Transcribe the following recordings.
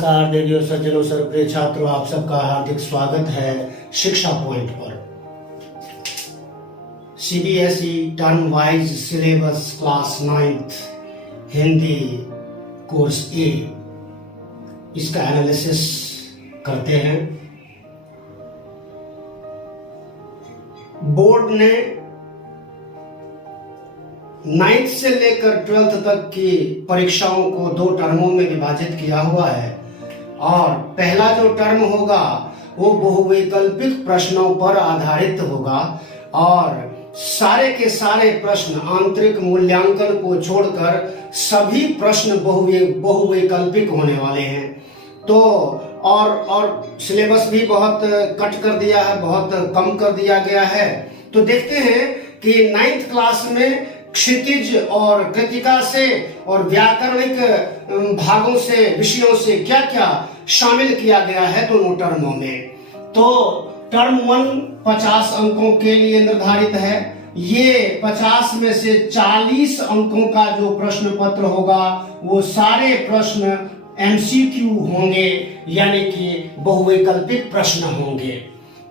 नमस्कार देवियों सज्जनों सर्वप्रिय छात्रों, आप सबका हार्दिक स्वागत है शिक्षा पॉइंट पर। CBSE term wise syllabus class 9th Hindi course A, इसका एनालिसिस करते हैं। बोर्ड ने 9th से लेकर 12th तक की परीक्षाओं को 2 टर्मों में विभाजित किया हुआ है और पहला जो टर्म होगा वो बहुवैकल्पिक प्रश्नों पर आधारित होगा और सारे के सारे प्रश्न आंतरिक मूल्यांकन को छोड़कर सभी प्रश्न बहुवैकल्पिक होने वाले हैं। तो और सिलेबस भी बहुत कट कर दिया है, बहुत कम कर दिया गया है। तो देखते हैं कि 9th क्लास में क्षितिज और कृतिका से और व्याकरणिक भागों से, विषयों से क्या क्या शामिल किया गया है दोनों टर्मों में। तो टर्म 1 50 अंकों के लिए निर्धारित है। ये 50 में से 40 अंकों का जो प्रश्न पत्र होगा वो सारे प्रश्न एमसीक्यू होंगे, यानी कि बहुवैकल्पिक प्रश्न होंगे।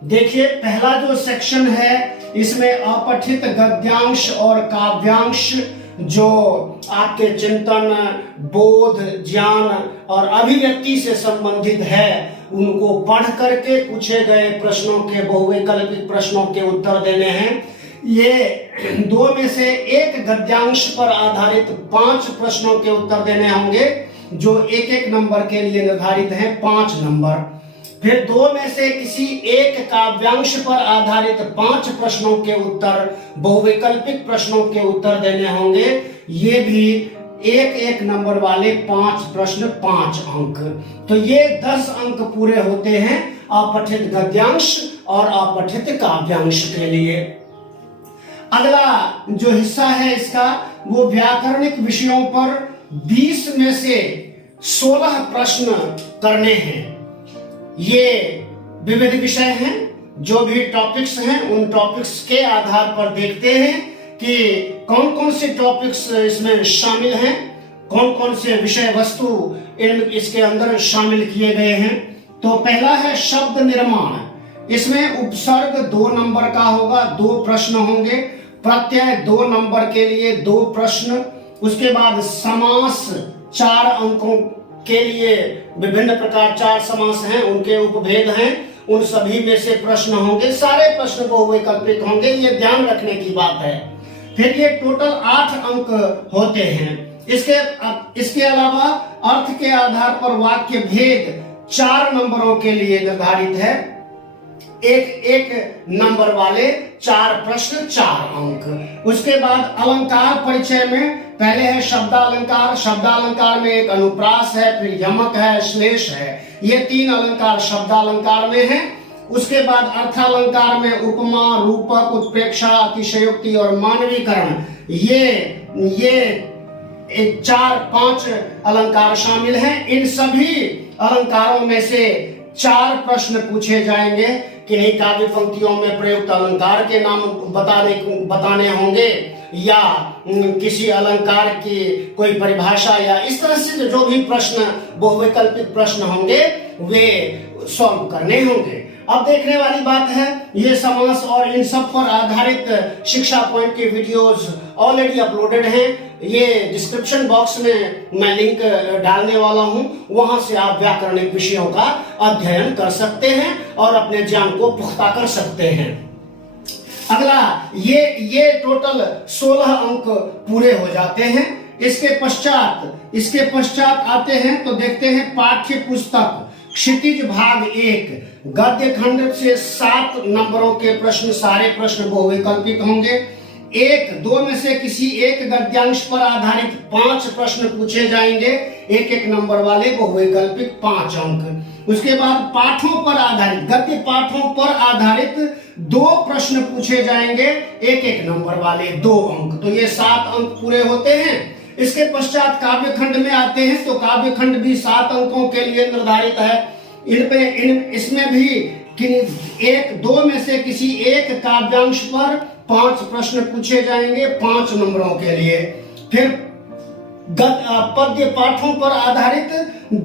देखिए, पहला जो सेक्शन है इसमें अपठित गद्यांश और काव्यांश जो आपके चिंतन, बोध, ज्ञान और अभिव्यक्ति से संबंधित है, उनको पढ़ करके पूछे गए प्रश्नों के, बहुवैकल्पिक प्रश्नों के उत्तर देने हैं। ये 2 में से 1 गद्यांश पर आधारित 5 प्रश्नों के उत्तर देने होंगे जो 1-1 नंबर के लिए निर्धारित हैं, 5 नंबर। फिर 2 में से किसी 1 काव्यांश पर आधारित 5 प्रश्नों के उत्तर, बहुवैकल्पिक प्रश्नों के उत्तर देने होंगे। ये भी 1-1 नंबर वाले 5 प्रश्न, 5 अंक। तो ये 10 अंक पूरे होते हैं अपठित गद्यांश और अपठित काव्यांश के लिए। अगला जो हिस्सा है इसका, वो व्याकरणिक विषयों पर 20 में से 16 प्रश्न करने हैं। ये विविध विषय हैं, जो भी टॉपिक्स हैं उन टॉपिक्स के आधार पर देखते हैं कि कौन कौन से टॉपिक्स इसमें शामिल हैं, कौन कौन से विषय वस्तु इसके अंदर शामिल किए गए हैं। तो पहला है शब्द निर्माण। इसमें उपसर्ग 2 नंबर का होगा, 2 प्रश्न होंगे। प्रत्यय 2 नंबर के लिए 2 प्रश्न। उसके बाद समास 4 अंकों के लिए, विभिन्न प्रकार 4 समास हैं, उनके उपभेद हैं, उन सभी में से प्रश्न होंगे। सारे प्रश्न बहुवैकल्पिक होंगे, ये ध्यान रखने की बात है। फिर ये टोटल 8 अंक होते हैं। इसके अलावा अर्थ के आधार पर वाक्य भेद 4 नंबरों के लिए निर्धारित है। 1-1 नंबर वाले 4 प्रश्न, 4 अंक। उसके बाद अलंकार परिचय में पहले है शब्दालंकार। शब्दालंकार में एक अनुप्रास है, फिर यमक है, श्लेष है। ये 3 अलंकार शब्दालंकार में है। उसके बाद अर्थालंकार में उपमा, रूपक, उत्प्रेक्षा, अतिशयोक्ति और मानवीकरण, ये 4-5 अलंकार शामिल हैं। इन सभी अलंकारों में से 4 प्रश्न पूछे जाएंगे। किन्हीं काव्य पंक्तियों में प्रयुक्त अलंकार के नाम बताने होंगे, या किसी अलंकार की कोई परिभाषा, या इस तरह से जो भी प्रश्न, बहुवैकल्पिक प्रश्न होंगे, वे सॉल्व करने होंगे। अब देखने वाली बात है, ये समास और इन सब पर आधारित शिक्षा पॉइंट के वीडियोस ऑलरेडी अपलोडेड हैं। ये डिस्क्रिप्शन बॉक्स में मैं लिंक डालने वाला हूं, वहां से आप व्याकरणिक विषयों का अध्ययन कर सकते हैं और अपने ज्ञान को पुख्ता कर सकते हैं। अगला ये टोटल 16 अंक पूरे हो जाते हैं। इसके पश्चात आते हैं तो देखते हैं पाठ्य पुस्तक क्षितिज भाग 1 गद्य खंड से 7 नंबरों के प्रश्न, सारे प्रश्न बहुवैकल्पिक होंगे। 1-2 में से किसी 1 गद्यांश पर आधारित 5 प्रश्न पूछे जाएंगे, 1-1 नंबर वाले बहुवैकल्पिक 5 अंक। उसके बाद पाठों पर आधारित, गद्य पाठों पर आधारित 2 प्रश्न पूछे जाएंगे, 1-1 नंबर वाले 2 अंक। तो ये 7 अंक पूरे होते हैं। इसके पश्चात काव्य खंड में आते हैं तो काव्य खंड भी 7 अंकों के लिए निर्धारित है। इसमें भी 1-2 में से किसी 1 काव्यांश पर 5 प्रश्न पूछे जाएंगे, 5 नंबरों के लिए। फिर पद्य पाठों पर आधारित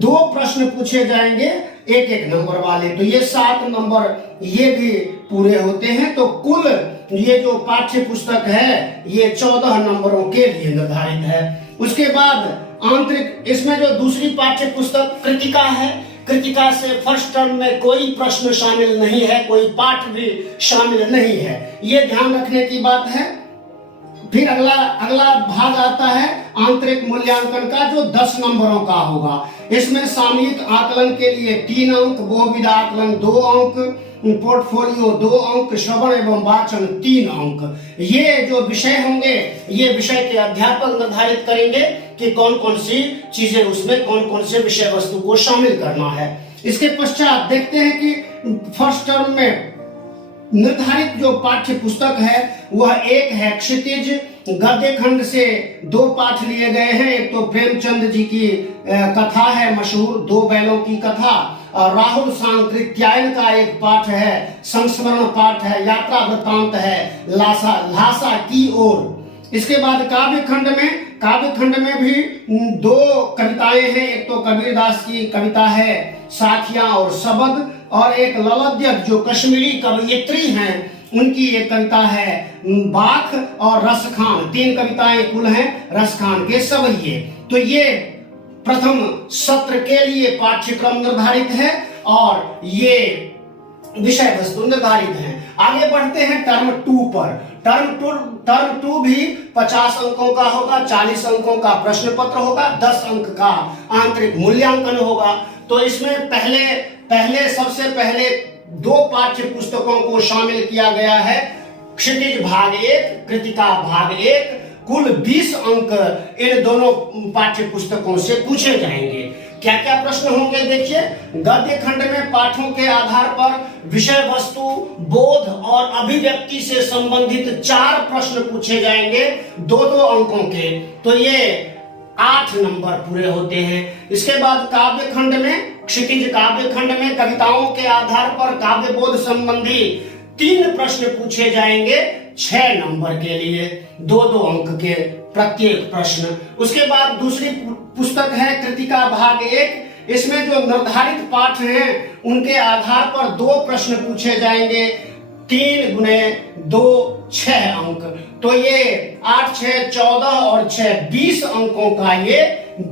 2 प्रश्न पूछे जाएंगे 1-1 नंबर वाले। तो ये 7 नंबर ये भी पूरे होते हैं। तो कुल ये जो पाठ्य पुस्तक है ये 14 नंबरों के लिए निर्धारित है। उसके बाद आंतरिक, इसमें जो दूसरी पाठ्य पुस्तक कृतिका है, कृतिका से फर्स्ट टर्म में कोई प्रश्न शामिल नहीं है, कोई पाठ भी शामिल नहीं है, ये ध्यान रखने की बात है। फिर अगला भाग आता है आंतरिक मूल्यांकन का, जो 10 नंबरों का होगा। इसमें सामयिक आकलन के लिए 3 अंक, बहुविधा आकलन 2 अंक, पोर्टफोलियो 2 अंक, श्रवण एवं वाचन 3 अंक। ये जो विषय होंगे ये विषय के अध्यापक निर्धारित करेंगे कि कौन कौन सी चीजें उसमें, कौन कौन से विषय वस्तु को शामिल करना है। इसके पश्चात देखते हैं कि फर्स्ट टर्म में निर्धारित जो पाठ्य पुस्तक है वह एक है क्षितिज। गद्य खंड से 2 पाठ लिए गए हैं। एक तो प्रेमचंद जी की कथा है मशहूर 2 बैलों की कथा, और राहुल सांकृत्यायन का एक पाठ है, संस्मरण पाठ है, यात्रा वृत्तांत है, लासा की ओर। इसके बाद काव्य खंड में भी 2 कविताएं हैं। एक तो कबीरदास की कविता है साखियां और शबद, और एक ललद्यक जो कश्मीरी कवयित्री हैं उनकी एक कविता है बाख और रसखान। 3 कविताएं कुल हैं रसखान के सवैये। तो ये प्रथम सत्र के लिए पाठ्यक्रम निर्धारित है और ये विषय वस्तु निर्धारित है। आगे बढ़ते हैं टर्म 2 पर। टर्म 2 भी 50 अंकों का होगा, 40 अंकों का प्रश्न पत्र होगा, 10 अंक का आंतरिक मूल्यांकन होगा। तो इसमें सबसे पहले 2 पाठ्य पुस्तकों को शामिल किया गया है। क्षितिज भाग 1, कृतिका भाग 1, कुल 20 अंक इन दोनों पाठ्य पुस्तकों से पूछे जाएंगे। क्या क्या प्रश्न होंगे देखिए। गद्य खंड में पाठों के आधार पर विषय वस्तु, बोध और अभिव्यक्ति से संबंधित 4 प्रश्न पूछे जाएंगे 2-2 अंकों के। तो ये 8 नंबर पूरे होते हैं। इसके बाद काव्य खंड में, क्षितिज काव्य खंड में कविताओं के आधार पर काव्य बोध संबंधी 3 प्रश्न पूछे जाएंगे 6 नंबर के लिए, 2-2 अंक के प्रत्येक प्रश्न। उसके बाद दूसरी पुस्तक है कृतिका भाग 1। इसमें जो निर्धारित पाठ हैं उनके आधार पर 2 प्रश्न पूछे जाएंगे, 3 गुने 2 6 अंक। तो ये 8, 6, 14 और 6 20 अंकों का, ये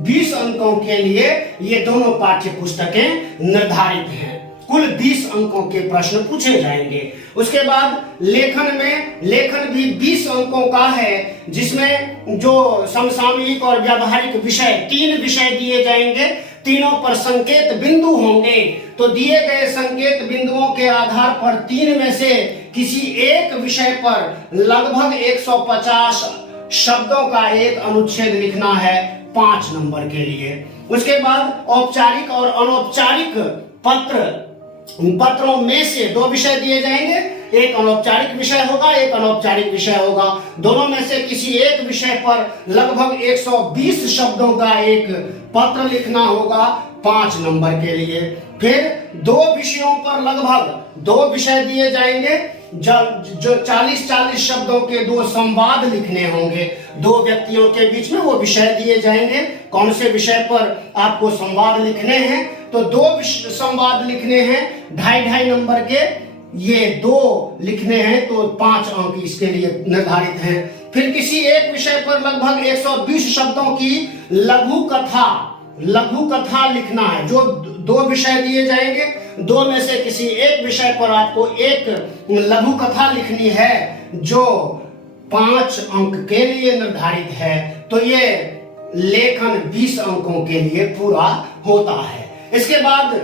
20 अंकों के लिए ये दोनों पाठ्य पुस्तकें निर्धारित हैं। कुल 20 अंकों के प्रश्न पूछे जाएंगे। उसके बाद लेखन भी 20 अंकों का है, जिसमें जो समसामयिक और व्यावहारिक विषय 3 विषय दिए जाएंगे। तीनों पर संकेत बिंदु होंगे। तो दिए गए संकेत बिंदुओं के आधार पर 3 में से किसी एक विषय पर लगभग 150 शब्दों का एक अनुच्छेद लिखना है 5 नंबर के लिए। उसके बाद औपचारिक और अनौपचारिक पत्रों में से 2 विषय दिए जाएंगे। एक अनौपचारिक विषय होगा, एक अनौपचारिक विषय होगा। दोनों में से किसी एक विषय पर लगभग 120 शब्दों का एक पत्र लिखना होगा 5 नंबर के लिए। फिर 2 विषयों पर लगभग 2 विषय दिए जाएंगे, जो 40-40 शब्दों के 2 संवाद लिखने होंगे। 2 व्यक्तियों के बीच में वो विषय दिए जाएंगे, कौन से विषय पर आपको संवाद लिखने हैं। तो 2 संवाद लिखने हैं 2.5 नंबर के, ये 2 लिखने हैं तो 5 अंक इसके लिए निर्धारित हैं। फिर किसी एक विषय पर लगभग 120 शब्दों की लघु कथा लिखना है। जो 2 विषय दिए जाएंगे, 2 में से किसी एक विषय पर आपको एक लघु कथा लिखनी है जो 5 अंक के लिए निर्धारित है। तो ये लेखन 20 अंकों के लिए पूरा होता है। इसके बाद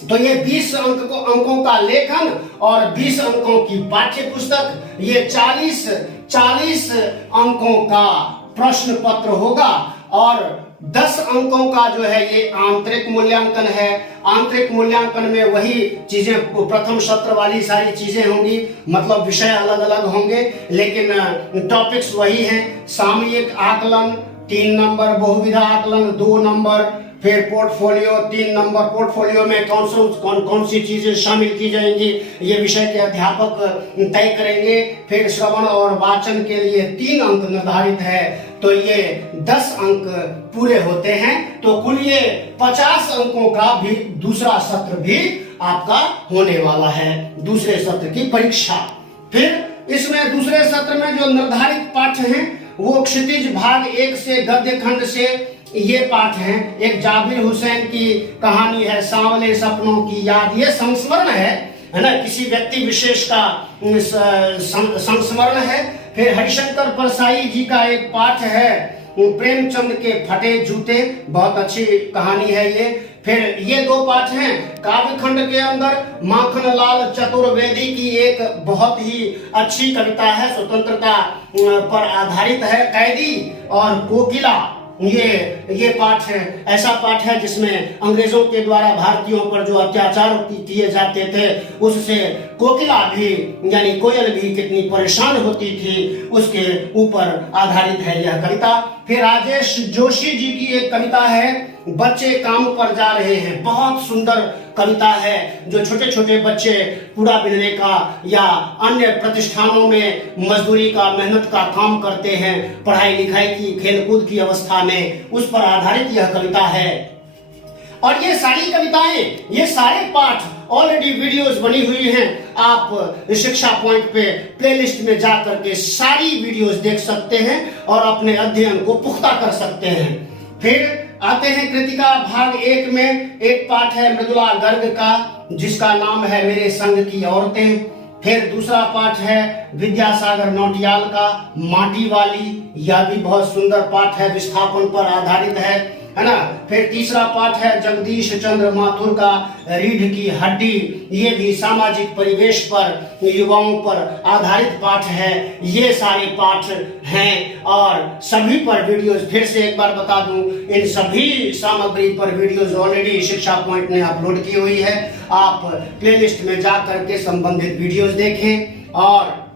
तो ये 20 अंकों का लेखन और 20 अंकों की पाठ्य पुस्तक, ये 40 अंकों का प्रश्न पत्र होगा और 10 अंकों का जो है ये आंतरिक मूल्यांकन है। आंतरिक मूल्यांकन में वही चीजें, प्रथम सत्र वाली सारी चीजें होंगी, मतलब विषय अलग अलग होंगे लेकिन टॉपिक्स वही हैं। सामयिक आकलन 3 नंबर, बहुविधा आकलन 2 नंबर, फिर पोर्टफोलियो 3 नंबर। पोर्टफोलियो में कौन सी चीजें शामिल की जाएंगी ये विषय के अध्यापक तय करेंगे। फिर श्रवण और वाचन के लिए 3 अंक निर्धारित है। तो ये 10 अंक पूरे होते हैं, तो कुल ये 50 अंकों का भी दूसरा सत्र भी आपका होने वाला है, दूसरे सत्र की परीक्षा। फिर इसमें दूसरे सत्र में जो निर्धारित पाठ हैं वो क्षितिज भाग 1 से गद्य खंड से ये पाठ हैं। एक जाबिर हुसैन की कहानी है, सांवले सपनों की याद, ये संस्मरण है ना, किसी व्यक्ति विशेष का संस्मरण है। फिर हरिशंकर परसाई जी का एक पाठ है, प्रेमचंद के फटे जूते, बहुत अच्छी कहानी है ये। फिर ये 2 पाठ हैं काव्य खंड के अंदर, माखनलाल चतुर्वेदी की एक बहुत ही अच्छी कविता है, स्वतंत्रता पर आधारित है, कैदी और कोकिला। ये पाठ है, ऐसा पाठ है जिसमें अंग्रेजों के द्वारा भारतीयों पर जो अत्याचार किए जाते थे उससे कोकिला भी यानी कोयल भी कितनी परेशान होती थी, उसके ऊपर आधारित है यह कविता। फिर राजेश जोशी जी की एक कविता है, बच्चे काम पर जा रहे हैं, बहुत सुंदर कविता है, जो छोटे छोटे बच्चे कूड़ा बिनने का या अन्य प्रतिष्ठानों में मजदूरी का, मेहनत का काम करते हैं, पढ़ाई लिखाई की, खेलकूद की अवस्था में, उस पर आधारित यह कविता है। और ये सारी कविताएं, ये सारे पाठ ऑलरेडी वीडियोस बनी हुई हैं, आप शिक्षा पॉइंट पे प्लेलिस्ट में जा करके सारी वीडियोस देख सकते हैं और अपने अध्ययन को पुख्ता कर सकते हैं। फिर आते हैं कृतिका भाग 1 में, एक पाठ है मृदुला गर्ग का जिसका नाम है मेरे संग की औरतें। फिर दूसरा पाठ है विद्यासागर नौटियाल का माटी वाली, यह भी बहुत सुंदर पाठ है, विस्थापन पर आधारित है ना। फिर तीसरा पाठ है जगदीश चंद्र माथुर का रीढ़ की हड्डी, ये भी सामाजिक परिवेश पर, युवाओं पर आधारित पाठ है। ये सारे पाठ हैं और सभी पर वीडियोस, फिर से एक बार बता दूं, इन सभी सामग्री पर वीडियोस ऑलरेडी शिक्षा पॉइंट ने अपलोड की हुई है। आप प्लेलिस्ट में जा करके संबंधित वीडियोस देखें और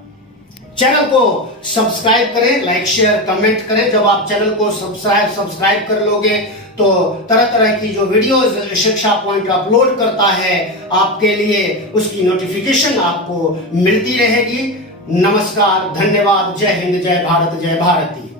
चैनल को सब्सक्राइब करें, लाइक शेयर कमेंट करें। जब आप चैनल को सब्सक्राइब कर लोगे तो तरह तरह की जो वीडियोस शिक्षा पॉइंट अपलोड करता है आपके लिए उसकी नोटिफिकेशन आपको मिलती रहेगी। नमस्कार, धन्यवाद, जय हिंद, जय भारत, जय भारती।